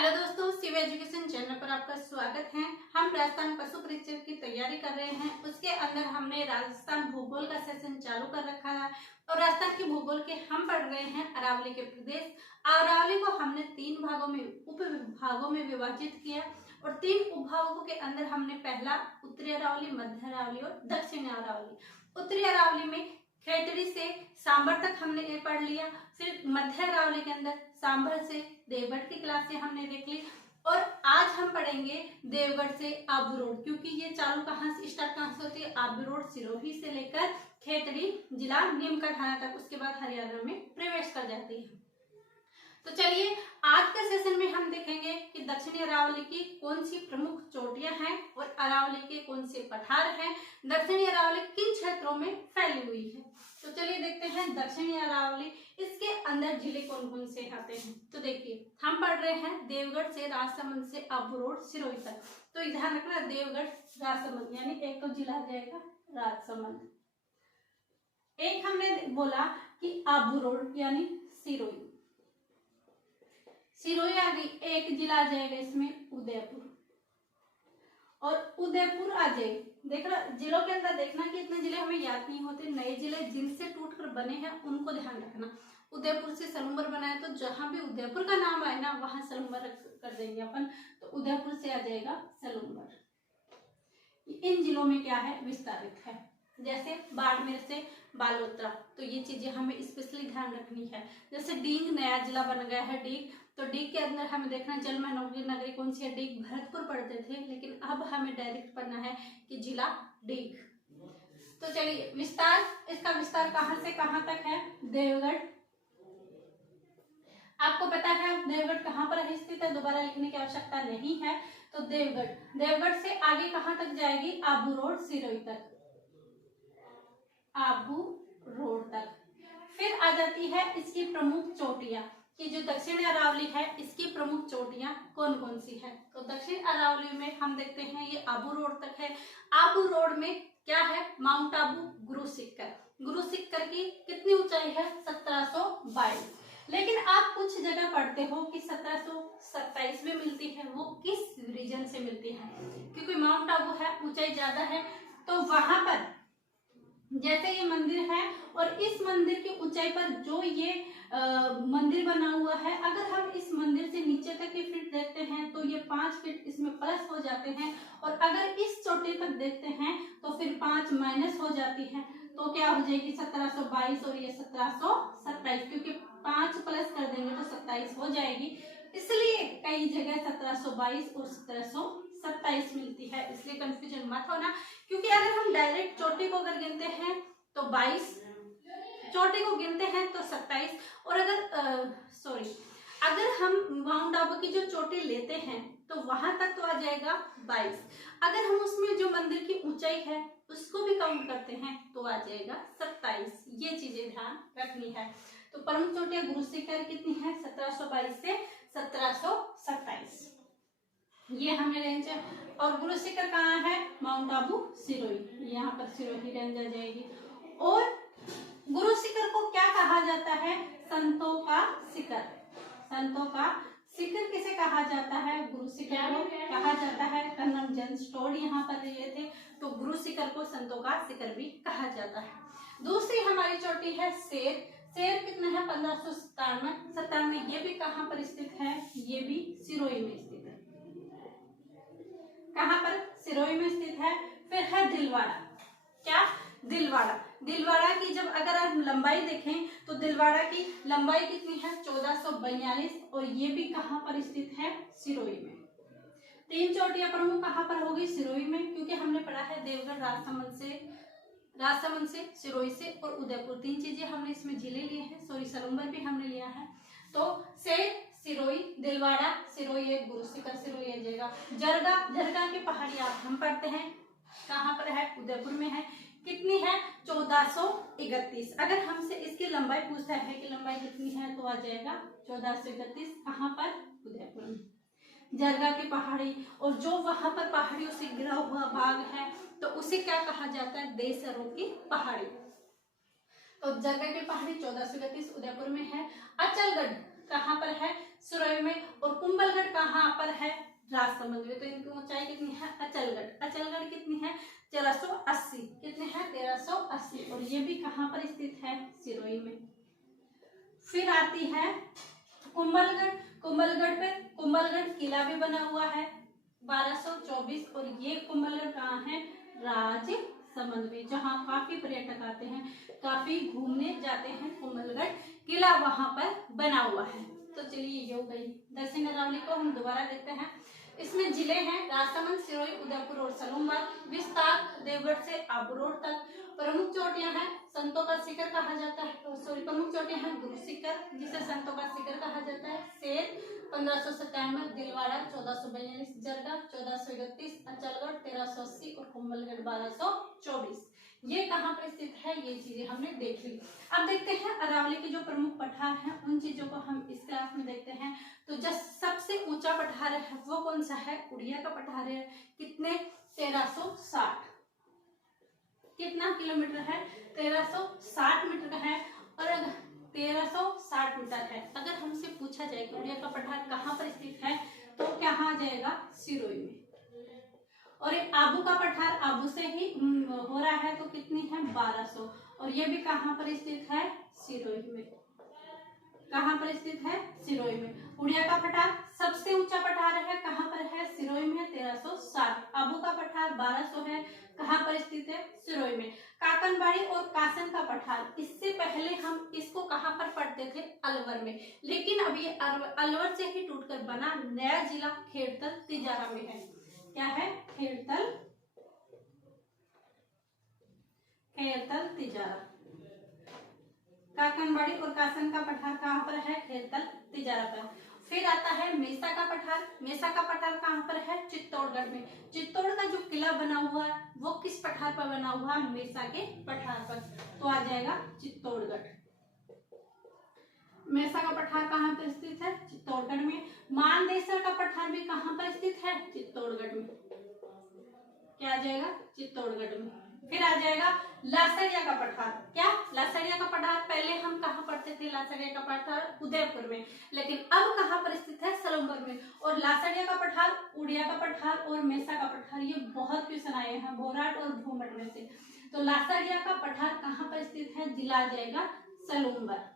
Hello दोस्तों, Shiv education channel पर आपका स्वागत है। हम राजस्थान पशु परीक्षा की तैयारी कर रहे हैं। उसके अंदर हमने राजस्थान भूगोल का सेशन चालू कर रखा है और राजस्थान के भूगोल के हम पढ़ रहे हैं अरावली के प्रदेश। अरावली को हमने 3 भागों में उप विभागों में विभाजित किया और 3 उपभागों के अंदर हमने पहला उत्तरी अरावली, मध्य अरावली और दक्षिणी अरावली। उत्तरी अरावली में खेतड़ी से सांबर तक हमने ये पढ़ लिया। फिर मध्य अरावली के अंदर सांबर से देवगढ़ की क्लासें हमने देख ली और आज हम पढ़ेंगे देवगढ़ से आबू रोड, क्योंकि ये चालू कहाँ से स्टार्ट कहाँ से होती है, आबू रोड सिरोही से लेकर खेतड़ी जिला नीम का थाना तक, उसके बाद हरियाणा में प्रवेश कर जाती है। तो चलिए आज के सेशन में हम देखेंगे कि दक्षिणी अरावली की कौन सी प्रमुख चोटियां हैं और अरावली के कौन से पठार हैं, दक्षिणी अरावली किन क्षेत्रों में फैली हुई है। तो चलिए देखते हैं दक्षिणी अरावली, इसके अंदर जिले कौन कौन से आते हैं। तो देखिए हम पढ़ रहे हैं देवगढ़ से राजसमंद से आबू रोड सिरोही तक। तो ध्यान रखना देवगढ़ राजसमंद, यानी एक तो जिला आ जाएगा राजसमंद। एक हमने बोला कि आबू रोड यानी सिरोही, सिरोही आ गई, एक जिला आ जाएगा इसमें उदयपुर और उदयपुर आ जाएगी। देखना जिलों के अंदर देखना कि इतने जिले हमें याद नहीं होते, नए जिले जिनसे टूटकर बने हैं उनको ध्यान रखना। उदयपुर से सलूम्बर बना है तो जहां भी उदयपुर का नाम आए ना वहां सलूम्बर कर देंगे अपन, तो उदयपुर से आ जाएगा सलूम्बर। इन जिलों में क्या है विस्तारित है, जैसे बाड़मेर से बालोतरा, तो ये चीजें हमें स्पेशली ध्यान रखनी है। जैसे डींग नया जिला बन गया है डीग, तो डीग के अंदर हमें देखना जल में नगरी कौन सी है, डीग भरतपुर पढ़ते थे, लेकिन अब हमें डायरेक्ट पढ़ना है कि जिला डीग। तो चलिए विस्तार, इसका विस्तार कहां से कहां तक है, देवगढ़। आपको पता है देवगढ़ कहां पर स्थित है, दोबारा लिखने की आवश्यकता नहीं है। तो देवगढ़ से आगे कहां तक जाएगी, आबू रोड सिरोही तक, आबू रोड तक। फिर आ जाती है इसकी प्रमुख चोटियां, कि जो दक्षिण अरावली है इसकी प्रमुख चोटियां कौन कौन सी है। तो दक्षिण अरावली में हम देखते हैं ये आबू रोड तक है। आबू रोड में क्या है, माउंट आबू, गुरु सिक्कर। गुरु सिक्कर की कितनी ऊंचाई है, 1722। लेकिन आप कुछ जगह पढ़ते हो कि 1727 में मिलती है, वो किस रीजन से मिलती है, क्योंकि माउंट आबू है, ऊंचाई ज्यादा है, तो वहां पर जैसे ये मंदिर है और इस मंदिर की ऊंचाई पर जो ये मंदिर बना हुआ है, अगर हम इस मंदिर से नीचे तक की फीट देखते हैं तो ये 5 फीट इसमें प्लस हो जाते हैं, और अगर इस चोटी तक देखते हैं तो फिर 5 माइनस हो जाती है, तो क्या हो जाएगी 1722 और ये 1727, क्योंकि 5 प्लस कर देंगे तो 27 हो जाएगी। इसलिए कई जगह 1722 और 1727 मिलती है, इसलिए कंफ्यूजन मत होना। क्योंकि अगर हम डायरेक्ट चोटी को अगर गिनते हैं तो 22, चोटी को गिनते हैं तो 27, और अगर हम माउंट आबू की जो चोटी लेते हैं तो वहां तक तो आ जाएगा 22। अगर हम उसमें जो मंदिर की ऊंचाई है उसको भी काउंट करते हैं तो आ जाएगा 27। ये चीजें ध्यान रखनी है। तो प्रमुख चोटियां गुरु शिखर कितनी है, 1722 से 1727, ये हमें रेंज है। और गुरु शिखर कहाँ है, माउंट आबू सिरोही, यहाँ पर सिरोही रेंज आ जाएगी। और गुरु शिखर को क्या कहा जाता है, संतों का शिखर। संतों का शिखर किसे कहा जाता है, गुरु शिखर को कहा जाता है। कन्नम जन स्टोर यहाँ पर रहे थे, तो गुरु शिखर को संतों का शिखर भी कहा जाता है। दूसरी हमारी चोटी है शेर। शेर कितना है, 1597। ये भी कहाँ पर स्थित है, ये भी सिरोही में स्थित है। कहाँ पर, सिरोही में स्थित है। फिर है दिलवाड़ा। क्या, दिलवाड़ा। दिलवाड़ा की जब अगर आप लंबाई देखें तो दिलवाड़ा की लंबाई कितनी है, 1442, और ये भी कहाँ पर स्थित है, सिरोही में। 3 चोटियां प्रमुख कहाँ पर होगी, सिरोही में, क्योंकि हमने पढ़ा है देवगढ़ राजसमंद से सिरोही से और उदयपुर, 3 चीजें हमने इसमें जिले लिए हैं। सलूम्बर भी हमने लिया है। तो से सिरोही, दिलवाड़ा सिरोही, गुरु शिखर सिरोही आ जाएगा। जरगा की पहाड़ी आप हम पढ़ते हैं, कहाँ पर है, उदयपुर में है। कितनी है, 1431। अगर हमसे इसकी लंबाई पूछता है कि लंबाई कितनी है तो आ जाएगा 1431। कहाँ पर, उदयपुर में। जरगा की पहाड़ी, और जो वहां पर पहाड़ियों से घिरा हुआ भाग है तो उसे क्या कहा जाता है, देसरों की पहाड़ी। तो जरगा की पहाड़ी 1431 उदयपुर में है। अचलगढ़, कहाँ पर है, सिरोही में। और कुंभलगढ़ कहाँ पर है, राजसमंद में। तो इनकी ऊंचाई कितनी है, अचलगढ़, अचलगढ़ कितनी है 1380, कितने हैं 1380, और ये भी कहाँ पर स्थित है, सिरोही में। फिर आती है कुंभलगढ़, कुंभलगढ़ पे कुंभलगढ़ किला भी बना हुआ है 1224, और ये कुंभलगढ़ कहाँ है, राजसमंद में, जहाँ काफी पर्यटक आते हैं, काफी घूमने जाते हैं। कुंभलगढ़ किला वहां पर बना हुआ है। तो चलिए ये हो गई दक्षिण अरावली को हम दोबारा देखते हैं। इसमें जिले हैं राजसमंद, सिरोही, उदयपुर और सलूमबाग। विस्तार देवगढ़ से आबूरोड तक। प्रमुख चोटियां हैं, संतों का शिखर कहा जाता है, सॉरी प्रमुख चोटियां हैं गुरु शिखर, जिसे संतों का शिखर कहा जाता है, शेर 1597, दिलवाड़ा 1442, जरगा 1431, अचलगढ़ 1380 और कुंभलगढ़ 1224। ये कहाँ पर स्थित है, ये चीजें हमने देख ली। अब देखते हैं अरावली के जो प्रमुख पठार हैं, उन चीजों को हम इस क्लास में देखते हैं। तो जो सबसे ऊंचा पठार है वो कौन सा है, उड़िया का पठार है। कितने, 1360, कितना किलोमीटर है, 1360 मीटर का है। और 1360 मीटर है। अगर हमसे पूछा जाए कि उड़िया का पठार कहाँ पर स्थित है, तो क्या आ जाएगा, सिरोही में। और एक आबू का पठार आबू से ही हो रहा है, तो कितनी है 1200, और ये भी कहाँ पर स्थित है, सिरोही में। कहाँ पर स्थित है, सिरोही में। उड़िया का पठार सबसे ऊंचा पठार है, कहाँ पर है, सिरोही में 1360। आबू का पठार 1200 है, कहाँ पर स्थित है, सिरोही में। काकनबाड़ी और कासन का पठार, इससे पहले हम इसको कहाँ पर पढ़ते थे, अलवर में, लेकिन अब ये अलवर से ही टूटकर बना नया जिला खेड़तल तिजारा में है। क्या है, खेड़तल, खेड़तल तिजारा। काकनबाड़ी और कासन का पठार कहाँ पर है, खेड़तल तिजारा पर। फिर आता है मेसा का पठार। मेसा का पठार कहाँ पर है, चित्तौड़गढ़ में। चित्तौड़ का जो किला बना हुआ है वो किस पठार पर बना हुआ, मेसा के पठार पर, तो आ जाएगा चित्तौड़गढ़। मेसा का पठार कहाँ पर स्थित है, चित्तौड़गढ़ में। मानदेसर का पठार भी कहाँ पर स्थित है, चित्तौड़गढ़ में। क्या आ जाएगा, चित्तौड़गढ़ में। फिर आ जाएगा लासरिया का पठार। क्या, लासरिया का पठार पहले हम कहाँ पढ़ते थे, लासरिया का पठार उदयपुर में, लेकिन अब कहाँ पर स्थित है, सलूमबाग में। और लासरिया का पठार, उड़िया का पठार और मेसा का पठार, ये बहुत क्वेश्चन आए हैं भोराट और भूमट में से। तो लासरिया का पठार कहाँ पर स्थित है, जिला आ जाएगा सलूमबाग।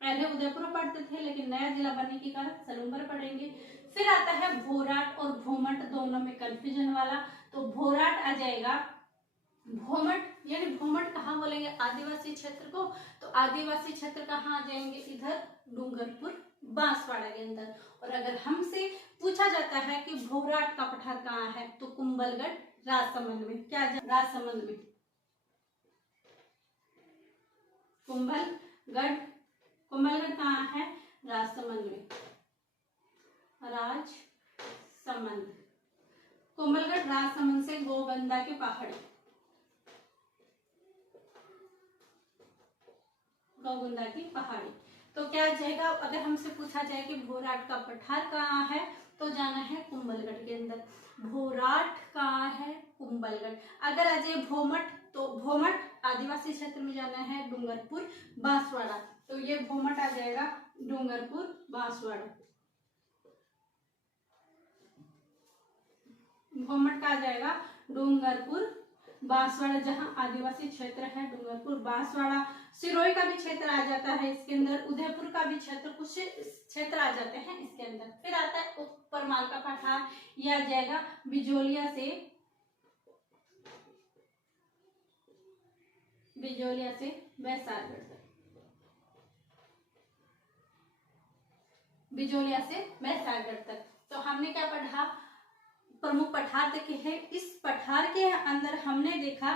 पहले उदयपुर पढ़ते थे, लेकिन नया जिला बनने के कारण सलूमबाग पढ़ेंगे। फिर आता है भोराट और भूमट, दोनों में कंफ्यूजन वाला। तो भोराट आ जाएगा, भूमट यानी भूमट कहाँ बोलेंगे, आदिवासी क्षेत्र को। तो आदिवासी क्षेत्र कहाँ आ जाएंगे, इधर डूंगरपुर बांसवाड़ा के अंदर। और अगर हमसे पूछा जाता है कि भोराट का पठार कहाँ है, तो कुंभलगढ़ राजसमंद में। क्या, राजसमंद में। कुंभलगढ़, कुंभलगढ़ कहाँ है, राजसमंद में, राजसमंद। कुंभलगढ़ राजसमंद से गोगंदा के पहाड़ी, गोगंदा की पहाड़ी। तो क्या जाएगा, अगर हमसे पूछा जाए कि भोराट का पठार कहाँ है, तो जाना है कुंभलगढ़ के अंदर। भोराट कहाँ है, कुंभलगढ़। अगर आ जाए भोमट, तो भोमट आदिवासी क्षेत्र में जाना है, डूंगरपुर बांसवाड़ा। तो ये भोमट आ जाएगा डूंगरपुर बांसवाड़ा। भोमट का आ जाएगा डूंगरपुर बांसवाड़ा, जहां आदिवासी क्षेत्र है डूंगरपुर बांसवाड़ा। सिरोही का भी क्षेत्र आ जाता है इसके अंदर, उदयपुर का भी क्षेत्र, कुछ क्षेत्र आ जाते हैं इसके अंदर। फिर आता है उपरमाल का पठार, यह आ जाएगा बिजोलिया से, बिजोलिया से वैसारगढ़ तक, बिजोलिया से वैसारगढ़ तक। तो हमने क्या पढ़ा, प्रमुख पठार देखे हैं। इस पठार के अंदर हमने देखा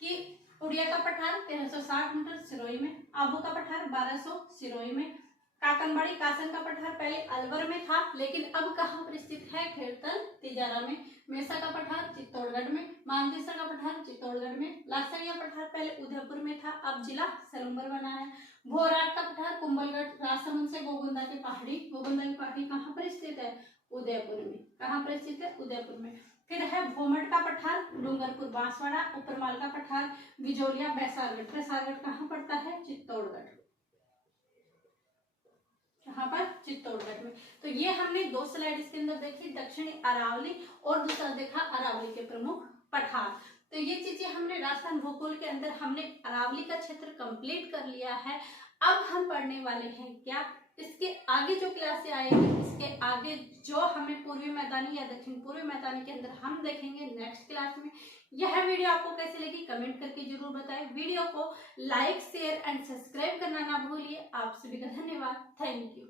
कि उड़िया का पठार 1360 मीटर सिरोही में, आबू का पठार 1200 सिरोही में, काकनबाड़ी कासन का पठार पहले अलवर में था, लेकिन अब कहाँ पर स्थित है, खेड़तल तिजारा में। मेसा का पठार चित्तौड़गढ़ में, मानदेसर का पठार चित्तौड़गढ़ में, लासरिया पठार पहले उदयपुर में था, अब जिला सलूमबाग बना है। भोराट का पठार कुंभलगढ़ राजसमंद से गोगंदा की पहाड़ी, गोगंदा की पहाड़ी कहाँ पर स्थित है, उदयपुर में। कहाँ पर स्थित है, उदयपुर में। फिर है भोमट का पठार डूंगरपुर बांसवाड़ा, उपरमाल का पठार बिजोलिया वैसारगढ़। वैसारगढ़ कहाँ पड़ता है, चित्तौड़गढ़। यहाँ पर चित्तौड़गढ़ में। तो ये हमने 2 स्लाइड इसके अंदर देखी, दक्षिणी अरावली और दूसरा देखा अरावली के प्रमुख पठार। तो ये चीजें हमने राजस्थान भूगोल के अंदर हमने अरावली का क्षेत्र कंप्लीट कर लिया है। अब हम पढ़ने वाले हैं क्या, इसके आगे जो क्लासें आएगी, इसके आगे जो हमें पूर्वी मैदानी या दक्षिण पूर्वी मैदानी के अंदर हम देखेंगे नेक्स्ट क्लास में। यह वीडियो आपको कैसे लगी कमेंट करके जरूर बताएं। वीडियो को लाइक शेयर एंड सब्सक्राइब करना ना भूलिए। आप सभी का धन्यवाद। Thank you.